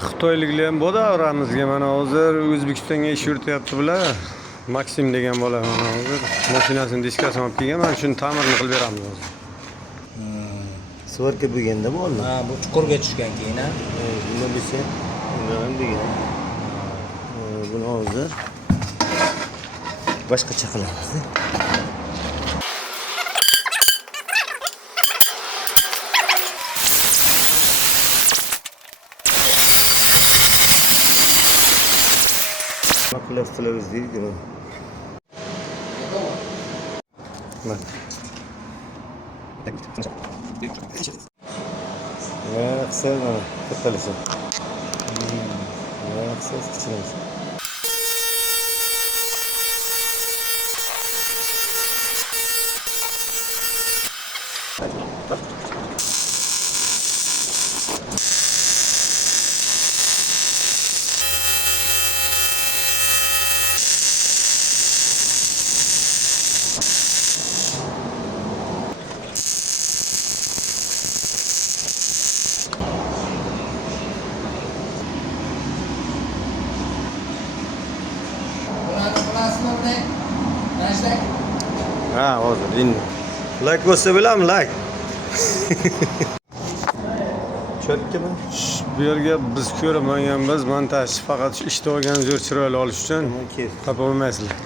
Xitoyliklar ham bo'ldi oramizga. Mana hozir O'zbekistonga ish yurityapti bular. Maksim degan bola mana hozir mashinasini diskasini olib kelgan. Mana shuni ta'mirni qilib beramiz hozir. Svarka bo'lganda bo'ldi. Ha, bu chuqurga tushgan keyin ha. Buni bilsa, bundan degan. Buni hozir boshqacha qilamiz. Maklaslarimiz deydi mi? Bak. Ne kısa mı? Kapalısı. Ne kısa sıçramış. Ha, hozir endi. Like bo'lsa bilammi, like. Cho'tkimi? Bu yerga biz ko'rmaganmiz, montaj faqat ishda olgan zo'r chiroyli olish uchun topolmaysizlar.